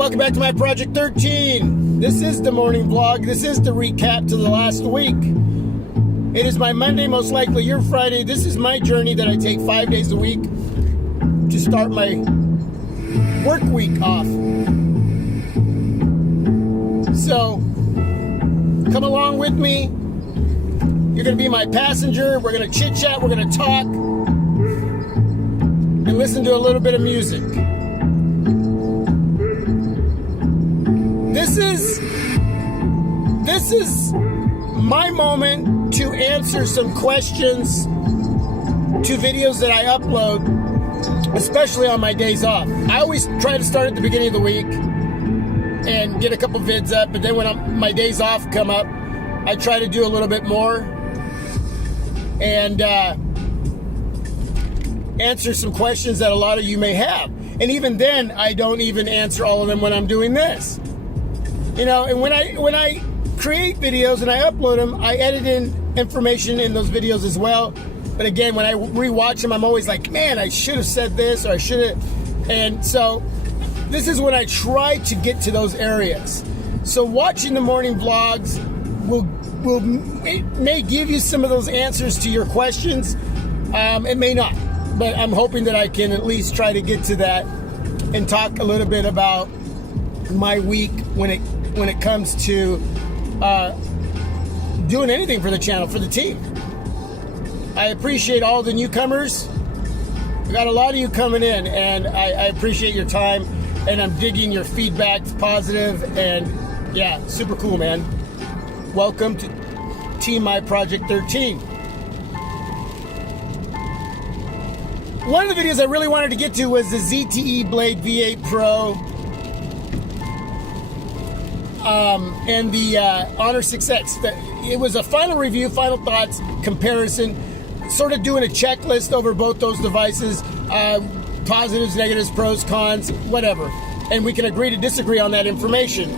welcome back to my Project 13. This is the morning vlog. This is the recap to the last week. It is my Monday, most likely your Friday. This is my journey that I take 5 days a week to start my work week off. So, come along with me. You're going to be my passenger. We're going to chit chat. We're going to talk and listen to a little bit of music. This is my moment to answer some questions to videos that I upload, especially on my days off. I always try to start at the beginning of the week and get a couple vids up, but then when my days off come up, I try to do a little bit more and answer some questions that a lot of you may have. And even then, I don't even answer all of them when I'm doing this. You know, and when I create videos and I upload them, I edit in information in those videos as well. But again, when I rewatch them, I'm always like, man, I should have said this, or I should have. And so this is when I try to get to those areas. So watching the morning vlogs it may give you some of those answers to your questions. It may not, but I'm hoping that I can at least try to get to that and talk a little bit about my week when it comes to doing anything for the channel, for the team. I appreciate all the newcomers. We got a lot of you coming in, and I appreciate your time, and I'm digging your feedback. It's positive, and yeah, super cool, man. Welcome to Team My Project 13. One of the videos I really wanted to get to was the ZTE Blade V8 Pro and the Honor6X. It was a final review, final thoughts, comparison, sort of doing a checklist over both those devices, positives, negatives, pros, cons, whatever. And we can agree to disagree on that information.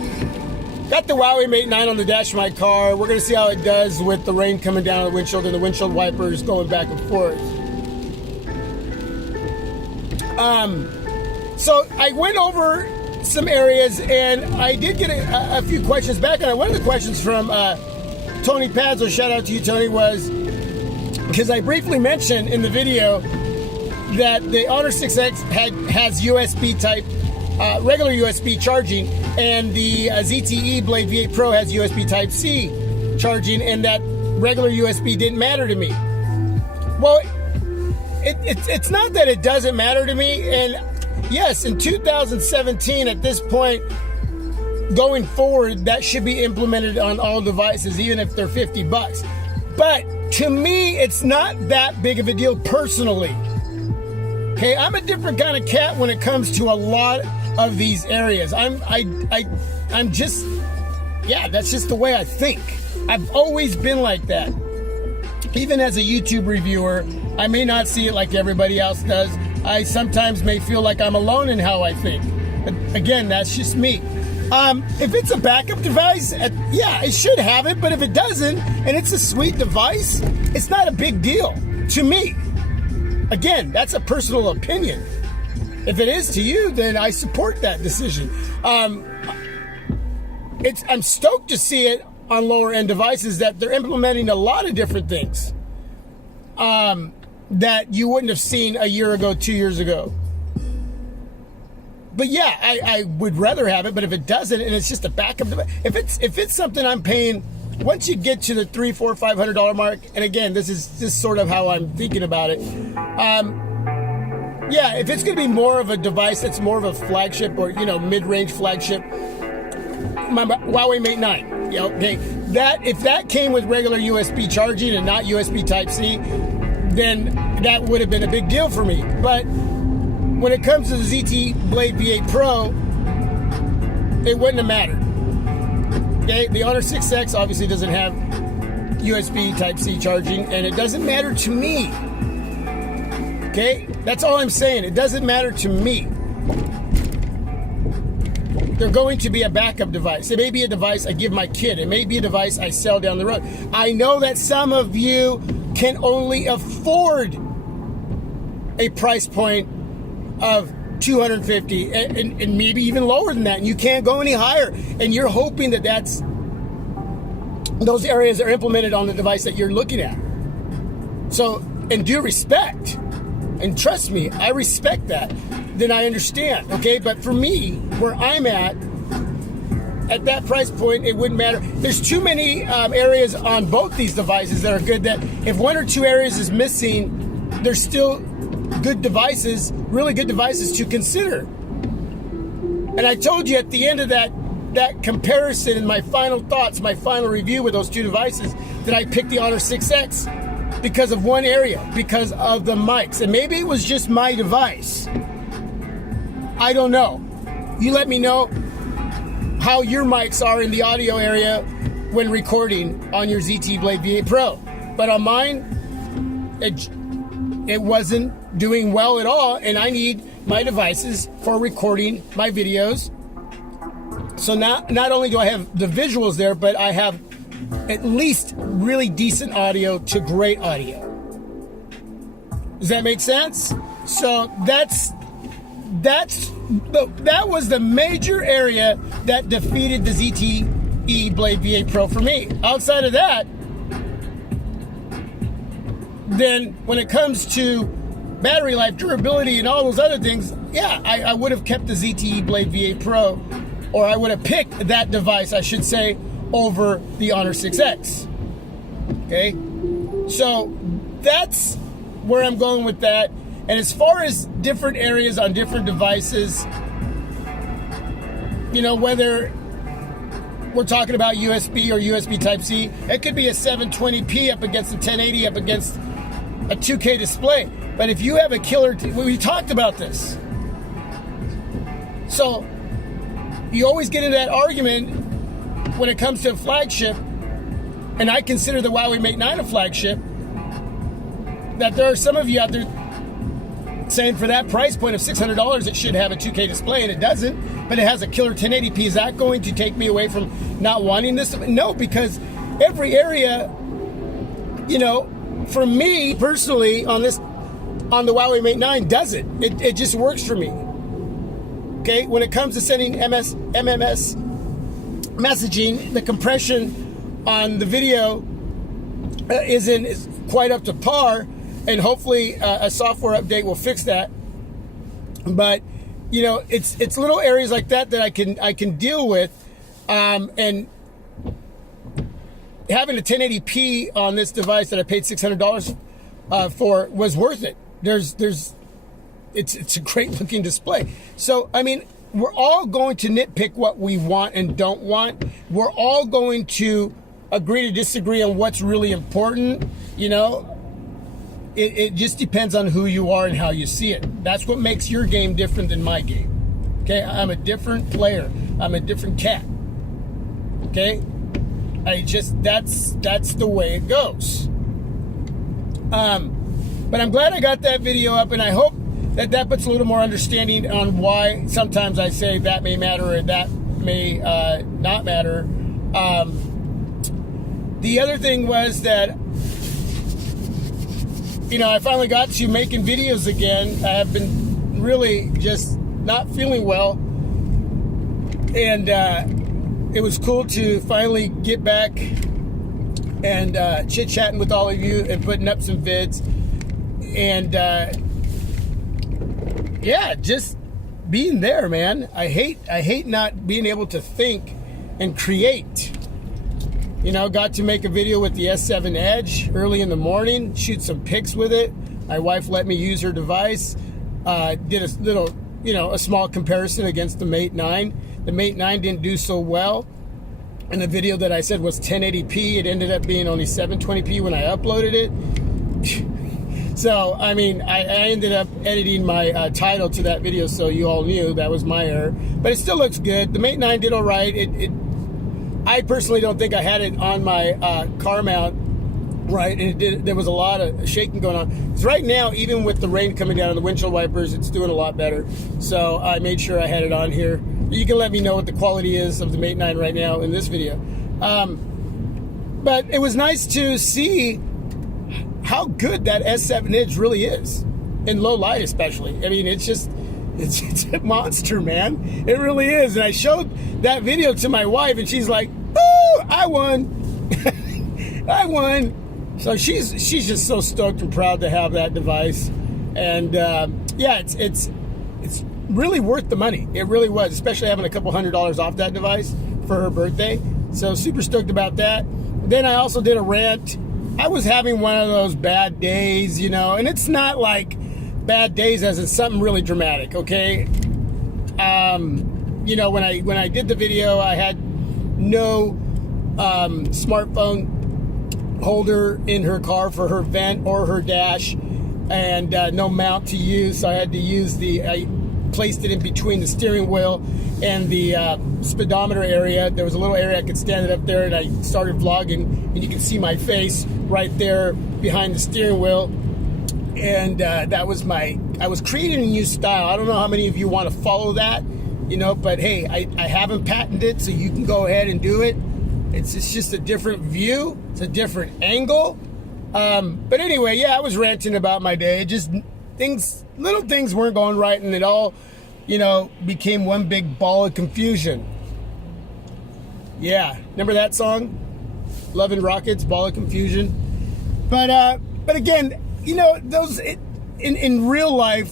Got the Huawei Mate9 on the dash of my car. We're going to see how it does with the rain coming down the windshield and the windshield wipers going back and forth. So I went over some areas, and I did get a few questions back. And one of the questions from Tony Padzo, shout out to you, Tony, was because I briefly mentioned in the video that the Honor6X has USB type, regular USB charging, and the ZTE Blade V8 Pro has USB type C charging, and that regular USB didn't matter to me. Well, it's not that it doesn't matter to me, and yes, in 2017, at this point, going forward, that should be implemented on all devices, even if they're $50. But to me, it's not that big of a deal personally. Okay, I'm a different kind of cat when it comes to a lot of these areas. I'm just, yeah, that's just the way I think. I've always been like that. Even as a YouTube reviewer, I may not see it like everybody else does. I sometimes may feel like I'm alone in how I think. But again, that's just me. If it's a backup device, yeah, it should have it. But if it doesn't, and it's a sweet device, it's not a big deal to me. Again, that's a personal opinion. If it is to you, then I support that decision. I'm stoked to see it on lower end devices that they're implementing a lot of different things that you wouldn't have seen a year ago, 2 years ago. But yeah, I would rather have it. But if it doesn't, and it's just a backup device, if it's something I'm paying, once you get to the $300, $400, $500 mark, and again, this is just sort of how I'm thinking about it. Yeah, if it's going to be more of a device that's more of a flagship or, you know, mid-range flagship, my Huawei Mate9. Yeah, okay, if that came with regular USB charging and not USB Type-C, then that would have been a big deal for me. But when it comes to the ZTE Blade V8 Pro, it wouldn't have mattered. Okay, the Honor6X obviously doesn't have USB Type-C charging, and it doesn't matter to me. Okay, that's all I'm saying. It doesn't matter to me. They're going to be a backup device. It may be a device I give my kid. It may be a device I sell down the road. I know that some of you can only afford a price point of 250, and maybe even lower than that, and you can't go any higher, and you're hoping that those areas are implemented on the device that you're looking at. So, in due respect, and trust me, I respect that, then I understand, okay? But for me, where I'm at that price point, it wouldn't matter. There's too many areas on both these devices that are good, that if one or two areas is missing, there's still good devices, really good devices to consider. And I told you at the end of that comparison, and my final thoughts, my final review with those two devices, that I picked the Honor 6X because of one area, because of the mics. And maybe it was just my device. I don't know. You let me know how your mics are in the audio area when recording on your ZTE Blade V8 Pro. But on mine, it wasn't doing well at all, and I need my devices for recording my videos. So not only do I have the visuals there, but I have at least really decent audio to great audio. Does that make sense? So that was the major area that defeated the ZTE Blade V8 Pro for me. Outside of that, then when it comes to battery life, durability, and all those other things, yeah, I would have kept the ZTE Blade V8 Pro, or I would have picked that device, I should say, over the Honor 6X. Okay? So that's where I'm going with that. And as far as different areas on different devices, you know, whether we're talking about USB or USB Type-C, it could be a 720p up against a 1080 up against a 2K display. But if you have a killer, we talked about this. So you always get into that argument when it comes to a flagship, and I consider the Huawei Mate 9 a flagship, that there are some of you out there saying for that price point of $600 it should have a 2K display, and it doesn't, but it has a killer 1080p. Is that going to take me away from not wanting this? No, because every area, you know, for me personally on the Huawei Mate 9 does it. It just works for me. Okay, when it comes to sending MMS messaging, the compression on the video is quite up to par, and hopefully a software update will fix that. But you know, it's little areas like that I can deal with, and having a 1080p on this device that I paid $600 for was worth it. It's a great looking display. So I mean, we're all going to nitpick what we want and don't want. We're all going to agree to disagree on what's really important. You know, it just depends on who you are and how you see it. That's what makes your game different than my game. Okay, I'm a different player. I'm a different cat. Okay, that's the way it goes. But I'm glad I got that video up, and I hope that puts a little more understanding on why sometimes I say that may matter or that may not matter. The other thing was that, you know, I finally got to making videos again. I have been really just not feeling well, and it was cool to finally get back and chit-chatting with all of you and putting up some vids, and yeah, just being there, man. I hate not being able to think and create. You know, got to make a video with the S7EDGE early in the morning, shoot some pics with it. My wife let me use her device. Did a little, you know, a small comparison against the Mate 9. The Mate 9 didn't do so well. And the video that I said was 1080p, it ended up being only 720p when I uploaded it. So, I mean, I ended up editing my title to that video so you all knew that was my error. But it still looks good. The Mate 9 did all right. I personally don't think I had it on my car mount right, and there was a lot of shaking going on. Because right now, even with the rain coming down on the windshield wipers, it's doing a lot better. So I made sure I had it on here. You can let me know what the quality is of the Mate 9 right now in this video. But it was nice to see how good that S7EDGE really is, in low light especially. I mean, it's just, It's a monster, man. It really is. And I showed that video to my wife, and she's like, "Woo! I won! I won!" So she's just so stoked and proud to have that device. And yeah, it's really worth the money. It really was, especially having a couple $100 off that device for her birthday. So super stoked about that. Then I also did a rant. I was having one of those bad days, you know, and it's not like bad days as in something really dramatic, okay? You know, when I did the video, I had no smartphone holder in her car for her vent or her dash, and no mount to use, so I had to use I placed it in between the steering wheel and the speedometer area. There was a little area I could stand it up there, and I started vlogging, and you can see my face right there behind the steering wheel. And that was I was creating a new style. I don't know how many of you want to follow that, you know, but hey, I haven't patented it, so you can go ahead and do it. It's just a different view. It's a different angle. But anyway, yeah, I was ranting about my day. Just little things weren't going right, and it all, you know, became one big ball of confusion. Yeah, remember that song? Love and Rockets, Ball of Confusion. But again, you know, those in real life,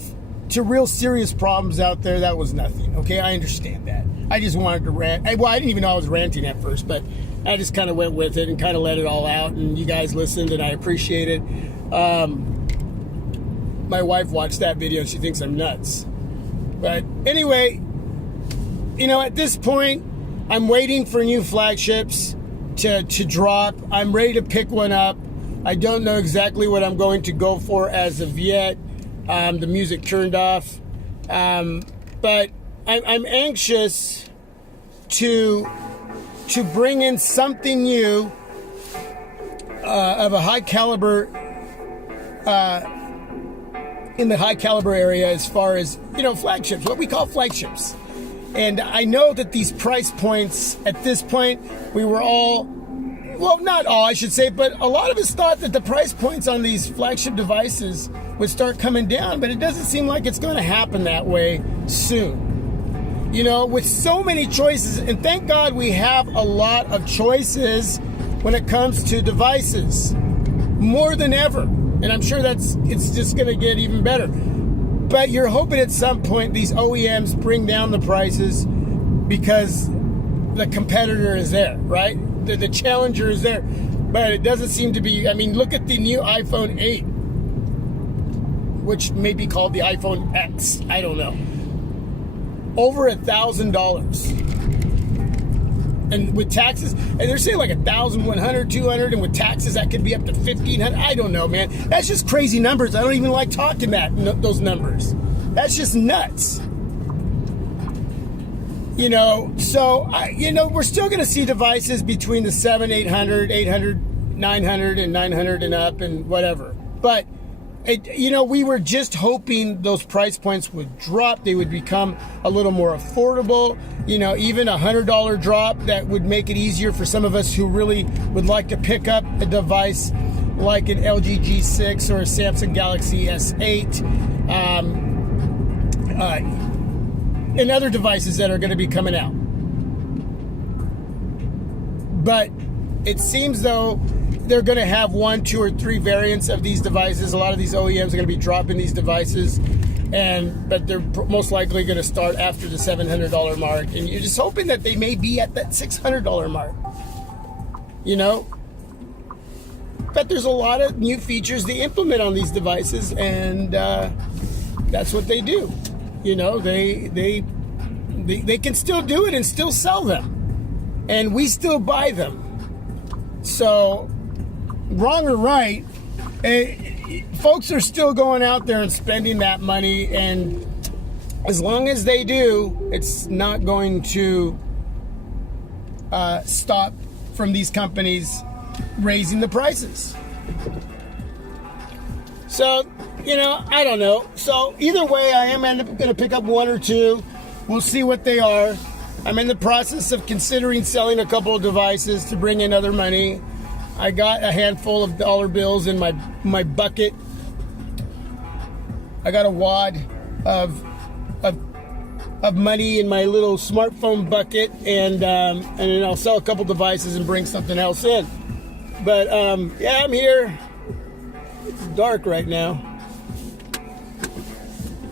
to real serious problems out there, that was nothing. Okay, I understand that. I just wanted to rant. Well, I didn't even know I was ranting at first, but I just kind of went with it and kind of let it all out, and you guys listened, and I appreciate it. My wife watched that video, and she thinks I'm nuts. But anyway, you know, at this point, I'm waiting for new flagships to drop. I'm ready to pick one up. I don't know exactly what I'm going to go for as of yet. The music turned off. But I'm anxious to bring in something new of a high caliber in the high caliber area, as far as, you know, flagships, what we call flagships. And I know that these price points, at this point, we were all, well, not all, I should say, but a lot of us thought that the price points on these flagship devices would start coming down, but it doesn't seem like it's going to happen that way soon. You know, with so many choices, and thank God we have a lot of choices when it comes to devices, more than ever. And I'm sure it's just going to get even better. But you're hoping at some point these OEMs bring down the prices because the competitor is there, right? The challenger is there. But it doesn't seem to be. I mean, look at the new iPhone 8, which may be called the iPhone X. I don't know. Over $1,000. And with taxes, and they're saying like 1,100, 200, and with taxes that could be up to 1,500. I don't know, man. That's just crazy numbers. I don't even like talking those numbers. That's just nuts. You know, so you know, we're still going to see devices between the 700, 800, 800, 900, and 900 and up, and whatever. But you know, we were just hoping those price points would drop. They would become a little more affordable. You know, even a $100 drop that would make it easier for some of us who really would like to pick up a device like an LG G6 or a Samsung Galaxy S8, and other devices that are going to be coming out. But it seems though they're going to have 1, 2, or 3 variants of these devices. A lot of these OEMs are going to be dropping these devices, but they're most likely going to start after the $700 mark. And you're just hoping that they may be at that $600 mark, you know. But there's a lot of new features they implement on these devices, and that's what they do. You know, they can still do it and still sell them, and we still buy them. So, wrong or right, folks are still going out there and spending that money, and as long as they do, it's not going to stop from these companies raising the prices. So, you know, I don't know. So either way, I am going to pick up 1 or 2. We'll see what they are. I'm in the process of considering selling a couple of devices to bring in other money. I got a handful of dollar bills in my bucket. I got a wad of of money in my little smartphone bucket, and then I'll sell a couple devices and bring something else in. But yeah, I'm here. It's dark right now.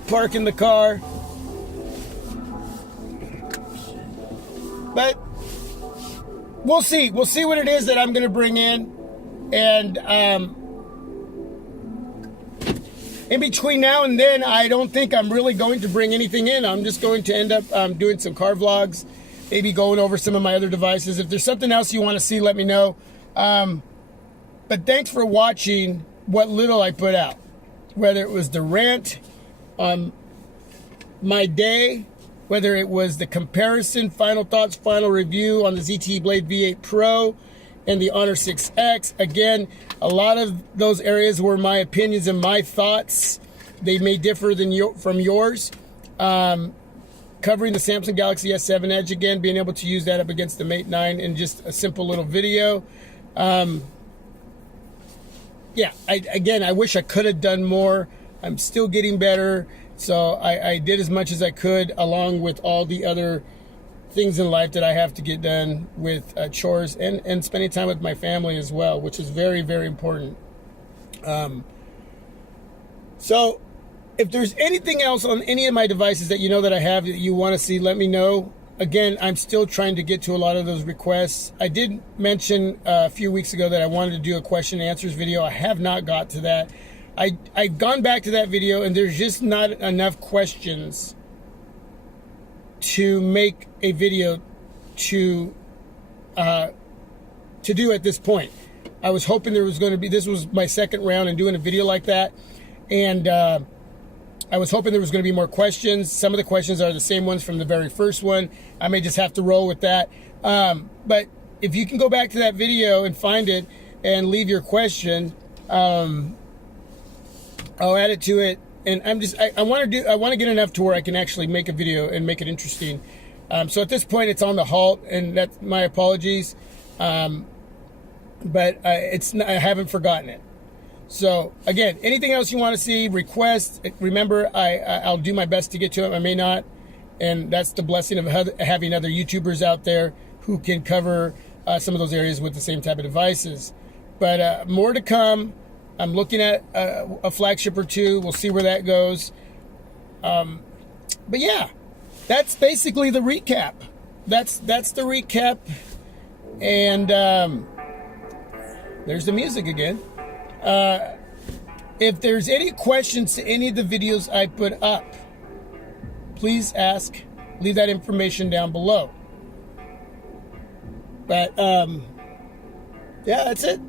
Parking the car. But we'll see. We'll see what it is that I'm going to bring in. And in between now and then, I don't think I'm really going to bring anything in. I'm just going to end up doing some car vlogs, maybe going over some of my other devices. If there's something else you want to see, let me know. But thanks for watching what little I put out. Whether it was the rant on my day, whether it was the comparison, final thoughts, final review on the ZTE Blade V8 Pro and the Honor 6X. Again, a lot of those areas were my opinions and my thoughts. They may differ from yours. Covering the Samsung Galaxy S7EDGE again, being able to use that up against the Mate 9 in just a simple little video. Yeah, I wish I could have done more. I'm still getting better. So I did as much as I could, along with all the other things in life that I have to get done with chores and spending time with my family as well, which is very, very important. So if there's anything else on any of my devices that you know that I have that you want to see, let me know. Again, I'm still trying to get to a lot of those requests. I did mention a few weeks ago that I wanted to do a question and answers video. I have not got to that. I've gone back to that video, and there's just not enough questions to make a video to do at this point. I was hoping there was going to be, this was my second round in doing a video like that, and I was hoping there was going to be more questions. Some of the questions are the same ones from the very first one. I may just have to roll with that. But if you can go back to that video and find it and leave your question, I'll add it to it. And I want to get enough to where I can actually make a video and make it interesting. So at this point, it's on the halt, and that's my apologies. But I haven't forgotten it. So again, anything else you want to see, request. Remember, I'll do my best to get to it. I may not, and that's the blessing of having other YouTubers out there who can cover some of those areas with the same type of devices. But more to come. I'm looking at a flagship or two. We'll see where that goes. But yeah, that's basically the recap. That's the recap. And there's the music again. If there's any questions to any of the videos I put up, please ask. Leave that information down below. But yeah, that's it.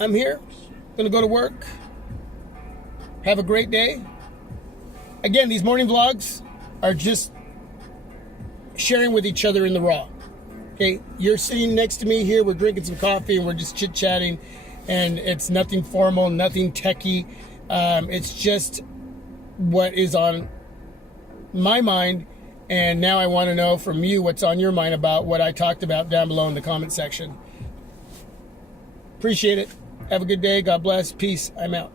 I'm here. Gonna go to work. Have a great day. Again, these morning vlogs are just sharing with each other in the raw. Okay, you're sitting next to me here. We're drinking some coffee and we're just chit-chatting, and it's nothing formal, nothing techie. It's just what is on my mind, and now I want to know from you what's on your mind about what I talked about down below in the comment section. Appreciate it. Have a good day. God bless. Peace. I'm out.